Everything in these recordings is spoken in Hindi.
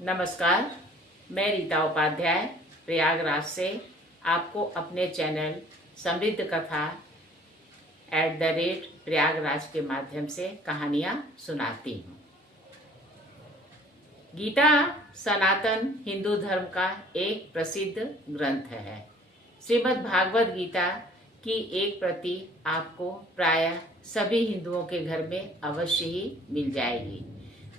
नमस्कार, मैं रीता उपाध्याय प्रयागराज से आपको अपने चैनल समृद्ध कथा @प्रयागराज के माध्यम से कहानियाँ सुनाती हूँ। गीता सनातन हिंदू धर्म का एक प्रसिद्ध ग्रंथ है। श्रीमद् भागवत गीता की एक प्रति आपको प्रायः सभी हिंदुओं के घर में अवश्य ही मिल जाएगी।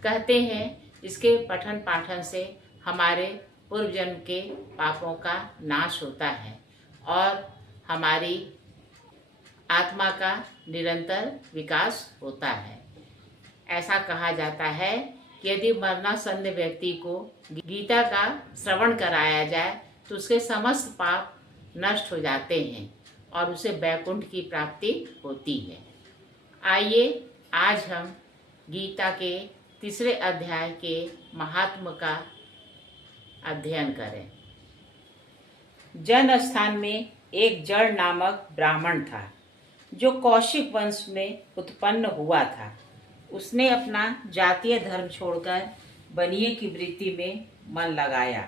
कहते हैं इसके पठन पाठन से हमारे पूर्व जन्म के पापों का नाश होता है और हमारी आत्मा का निरंतर विकास होता है। ऐसा कहा जाता है कि यदि मरणासन्न व्यक्ति को गीता का श्रवण कराया जाए तो उसके समस्त पाप नष्ट हो जाते हैं और उसे वैकुंठ की प्राप्ति होती है। आइए आज हम गीता के तीसरे अध्याय के महात्म का अध्ययन करें। जन स्थान में एक जड़ नामक ब्राह्मण था जो कौशिक वंश में उत्पन्न हुआ था। उसने अपना जातीय धर्म छोड़कर बनिए की वृत्ति में मन लगाया।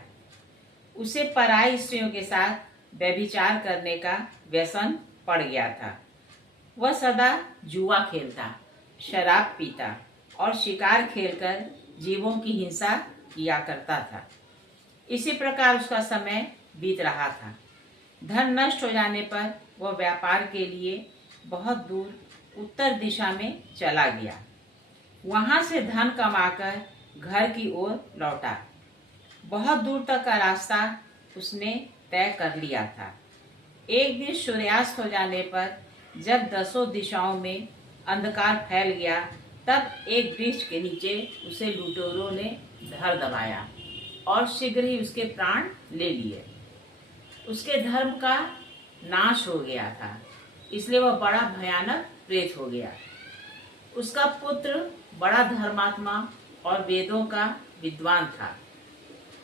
उसे पराई स्त्रियों के साथ व्यभिचार करने का व्यसन पड़ गया था। वह सदा जुआ खेलता, शराब पीता और शिकार खेलकर जीवों की हिंसा किया करता था। इसी प्रकार उसका समय बीत रहा था। धन नष्ट हो जाने पर वह व्यापार के लिए बहुत दूर उत्तर दिशा में चला गया। वहां से धन कमाकर घर की ओर लौटा। बहुत दूर तक का रास्ता उसने तय कर लिया था। एक दिन सूर्यास्त हो जाने पर जब दसों दिशाओं में अंधकार फैल गया तब एक वृक्ष के नीचे उसे लुटेरों ने धर दबाया और शीघ्र ही उसके प्राण ले लिए। उसके धर्म का नाश हो गया था, इसलिए वह बड़ा भयानक प्रेत हो गया। उसका पुत्र बड़ा धर्मात्मा और वेदों का विद्वान था।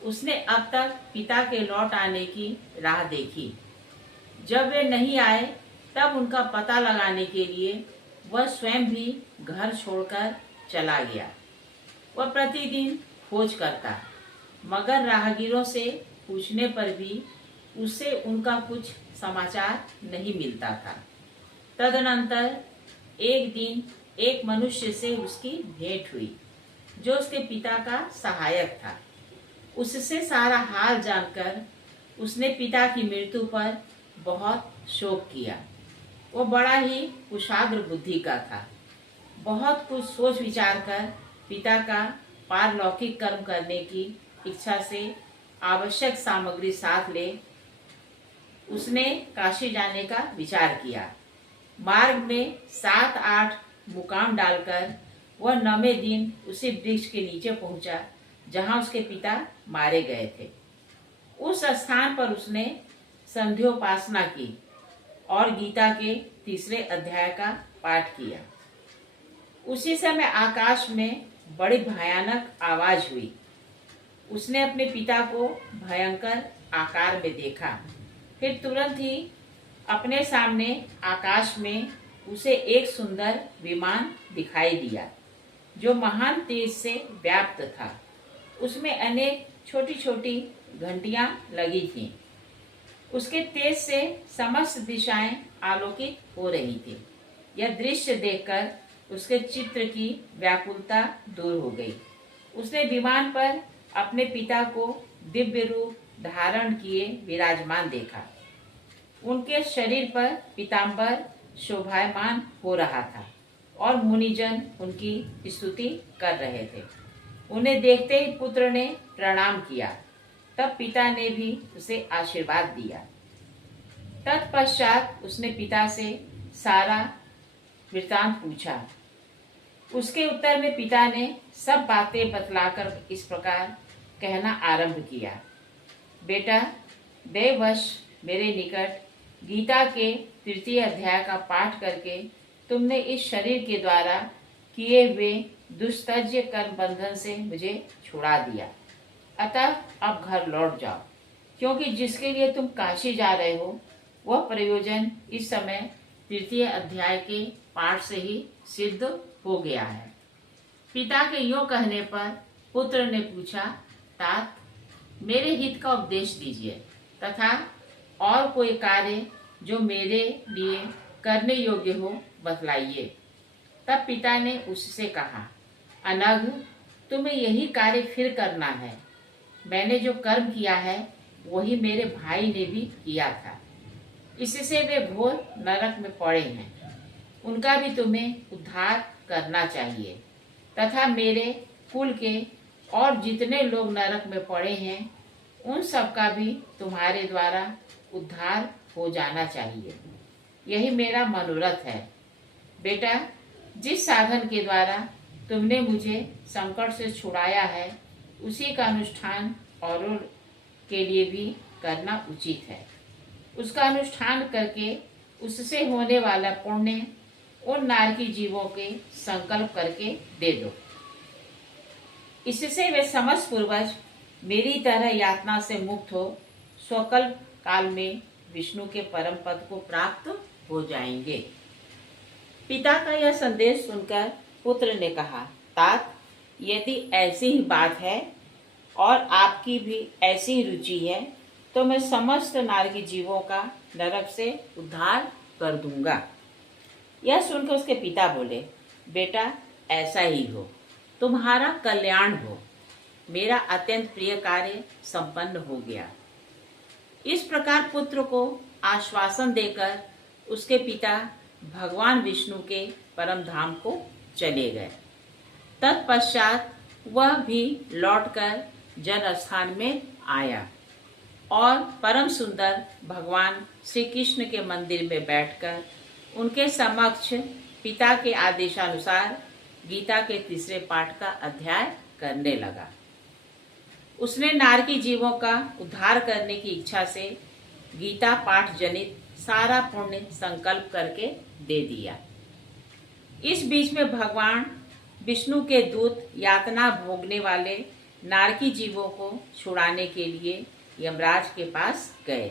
उसने अब तक पिता के लौट आने की राह देखी। जब वे नहीं आए तब उनका पता लगाने के लिए वह स्वयं भी घर छोड़कर चला गया। वह प्रतिदिन खोज करता, मगर राहगीरों से पूछने पर भी उससे उनका कुछ समाचार नहीं मिलता था। तदनंतर एक दिन एक मनुष्य से उसकी भेंट हुई जो उसके पिता का सहायक था। उससे सारा हाल जानकर उसने पिता की मृत्यु पर बहुत शोक किया। वो बड़ा ही कुशाग्र बुद्धि का था। बहुत कुछ सोच विचार कर पिता का पारलौकिक कर्म करने की इच्छा से आवश्यक सामग्री साथ ले उसने काशी जाने का विचार किया। मार्ग में 7-8 मुकाम डालकर वह 9वें दिन उसी वृक्ष के नीचे पहुंचा जहां उसके पिता मारे गए थे। उस स्थान पर उसने संध्योपासना की और गीता के तीसरे अध्याय का पाठ किया। उसी समय आकाश में बड़ी भयानक आवाज हुई। उसने अपने पिता को भयंकर आकार में देखा। फिर तुरंत ही अपने सामने आकाश में उसे एक सुंदर विमान दिखाई दिया जो महान तेज से व्याप्त था। उसमें अनेक छोटी छोटी घंटियां लगी थीं। उसके तेज से समस्त दिशाएं आलोकित हो रही थी। यह दृश्य देखकर उसके चित्र की व्याकुलता दूर हो गई। उसने विमान पर अपने पिता को दिव्य रूप धारण किए विराजमान देखा। उनके शरीर पर पीताम्बर शोभायमान हो रहा था और मुनिजन उनकी स्तुति कर रहे थे। उन्हें देखते ही पुत्र ने प्रणाम किया। तब पिता ने भी उसे आशीर्वाद दिया। तत्पश्चात उसने पिता से सारा वृत्तांत पूछा। उसके उत्तर में पिता ने सब बातें बतलाकर इस प्रकार कहना आरंभ किया। बेटा, दैववश मेरे निकट गीता के तृतीय अध्याय का पाठ करके तुमने इस शरीर के द्वारा किए हुए दुस्तज्य कर्म बंधन से मुझे छुड़ा दिया। अतः अब घर लौट जाओ, क्योंकि जिसके लिए तुम काशी जा रहे हो वह प्रयोजन इस समय तृतीय अध्याय के पाठ से ही सिद्ध हो गया है। पिता के यूं कहने पर पुत्र ने पूछा, तात मेरे हित का उपदेश दीजिए तथा और कोई कार्य जो मेरे लिए करने योग्य हो बतलाइए। तब पिता ने उससे कहा, अनघ, तुम्हें यही कार्य फिर करना है। मैंने जो कर्म किया है वही मेरे भाई ने भी किया था। इससे वे घोर नरक में पड़े हैं। उनका भी तुम्हें उद्धार करना चाहिए तथा मेरे कुल के और जितने लोग नरक में पड़े हैं उन सब का भी तुम्हारे द्वारा उद्धार हो जाना चाहिए। यही मेरा मनोरथ है। बेटा, जिस साधन के द्वारा तुमने मुझे संकट से छुड़ाया है उसी का अनुष्ठान औरों के लिए भी करना उचित है। उसका अनुष्ठान करके उससे होने वाला पुण्य उन नारकी जीवों के संकल्प करके दे दो। इससे वे समस्त पूर्वज मेरी तरह यातना से मुक्त हो स्वकल्प काल में विष्णु के परम पद को प्राप्त हो जाएंगे। पिता का यह संदेश सुनकर पुत्र ने कहा, तात, यदि ऐसी ही बात है और आपकी भी ऐसी ही रुचि है तो मैं समस्त नारकी जीवों का नरक से उद्धार कर दूंगा। यह सुनकर उसके पिता बोले, बेटा, ऐसा ही हो, तुम्हारा कल्याण हो। मेरा अत्यंत प्रिय कार्य संपन्न हो गया। इस प्रकार पुत्र को आश्वासन देकर उसके पिता भगवान विष्णु के परम धाम को चले गए। तत्पश्चात वह भी लौटकर जन स्थान में आया और परम सुंदर भगवान श्री कृष्ण के मंदिर में बैठकर उनके समक्ष पिता के आदेशानुसार गीता के तीसरे पाठ का अध्ययन करने लगा। उसने नारकी जीवों का उद्धार करने की इच्छा से गीता पाठ जनित सारा पुण्य संकल्प करके दे दिया। इस बीच में भगवान विष्णु के दूत यातना भोगने वाले नारकी जीवों को छुड़ाने के लिए यमराज के पास गए।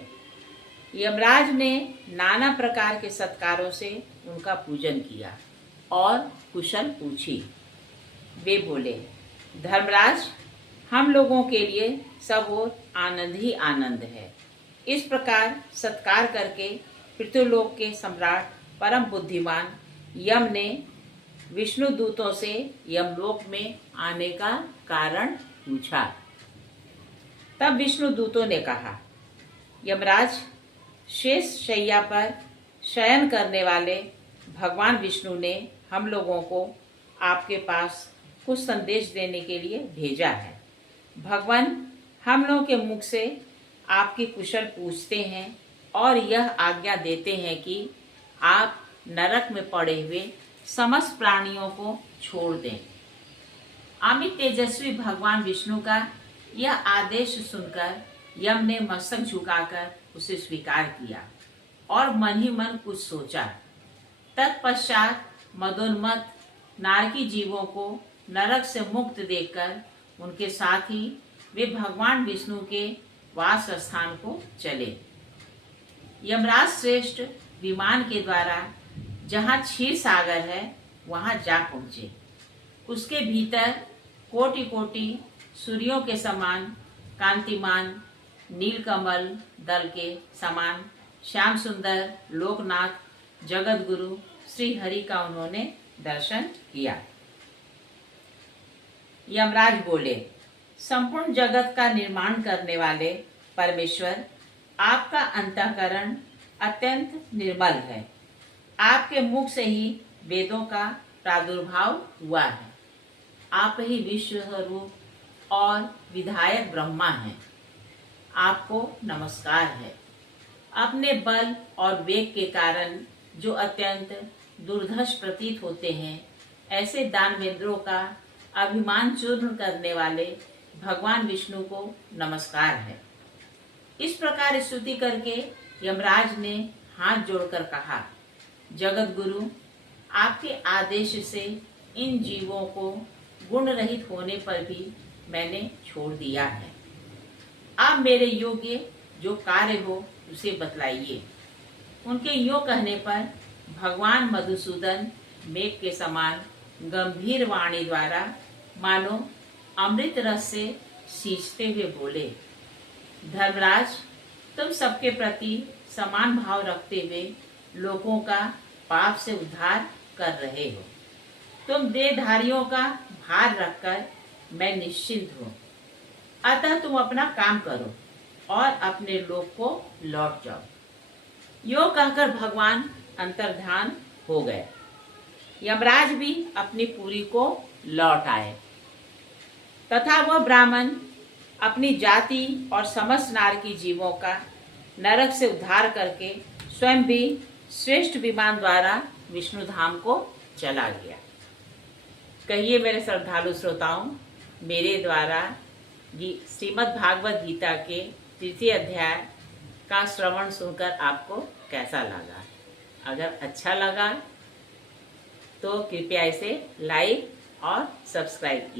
यमराज ने नाना प्रकार के सत्कारों से उनका पूजन किया और कुशल पूछी। वे बोले, धर्मराज, हम लोगों के लिए सब ओर आनंद ही आनंद है। इस प्रकार सत्कार करके पृथ्वीलोक के सम्राट परम बुद्धिमान यम ने विष्णु दूतों से यमलोक में आने का कारण पूछा। तब विष्णु दूतों ने कहा, यमराज, शेष शैया पर शयन करने वाले भगवान विष्णु ने हम लोगों को आपके पास कुछ संदेश देने के लिए भेजा है। भगवान हम लोगों के मुख से आपकी कुशल पूछते हैं और यह आज्ञा देते हैं कि आप नरक में पड़े हुए समस्त प्राणियों को छोड़ दें। अमित तेजस्वी भगवान विष्णु का यह आदेश सुनकर यम ने मस्तक झुकाकर उसे स्वीकार किया और मन ही मन कुछ सोचा। तत्पश्चात मदोन्मत्त नारकी जीवों को नरक से मुक्त देखकर उनके साथ ही वे भगवान विष्णु के वास स्थान को चले। यमराज श्रेष्ठ विमान के द्वारा जहाँ क्षीर सागर है वहाँ जा पहुँचे। उसके भीतर कोटि कोटि सूर्यों के समान कांतिमान नीलकमल दल के समान श्याम सुंदर लोकनाथ जगत गुरु श्री हरि का उन्होंने दर्शन किया। यमराज बोले, संपूर्ण जगत का निर्माण करने वाले परमेश्वर, आपका अंतःकरण अत्यंत निर्मल है। आपके मुख से ही वेदों का प्रादुर्भाव हुआ है। आप ही विश्व स्वरूप और विधायक ब्रह्मा हैं। आपको नमस्कार है। अपने बल और वेग के कारण जो अत्यंत दुर्धर्ष प्रतीत होते हैं, ऐसे दानवेंद्रों का अभिमान चूर्ण करने वाले भगवान विष्णु को नमस्कार है। इस प्रकार स्तुति करके यमराज ने हाथ जोड़कर कहा, जगत गुरु, आपके आदेश से इन जीवों को गुण रहित होने पर भी मैंने छोड़ दिया है। आप मेरे योग्य जो कार्य हो उसे बतलाइए। उनके यो कहने पर भगवान मधुसूदन मेघ के समान गंभीर वाणी द्वारा मानो अमृत रस से सींचते हुए बोले, धर्मराज, तुम सबके प्रति समान भाव रखते हुए लोगों का पाप से उद्धार कर रहे हो। तुम देहधारियों का भार रखकर मैं निश्चिंत हूँ। अतः तुम अपना काम करो और अपने लोक को लौट जाओ। यो कहकर भगवान अंतर्ध्यान हो गए। यमराज भी अपनी पुरी को लौट आए तथा वह ब्राह्मण अपनी जाति और समस्त नारकी जीवों का नरक से उद्धार करके स्वयं भी श्रेष्ठ विमान द्वारा विष्णु धाम को चला गया। कहिए मेरे श्रद्धालु श्रोताओं, मेरे द्वारा श्रीमद् भागवत गीता के 3 अध्याय का श्रवण सुनकर आपको कैसा लगा? अगर अच्छा लगा तो कृपया इसे लाइक और सब्सक्राइब कीजिए।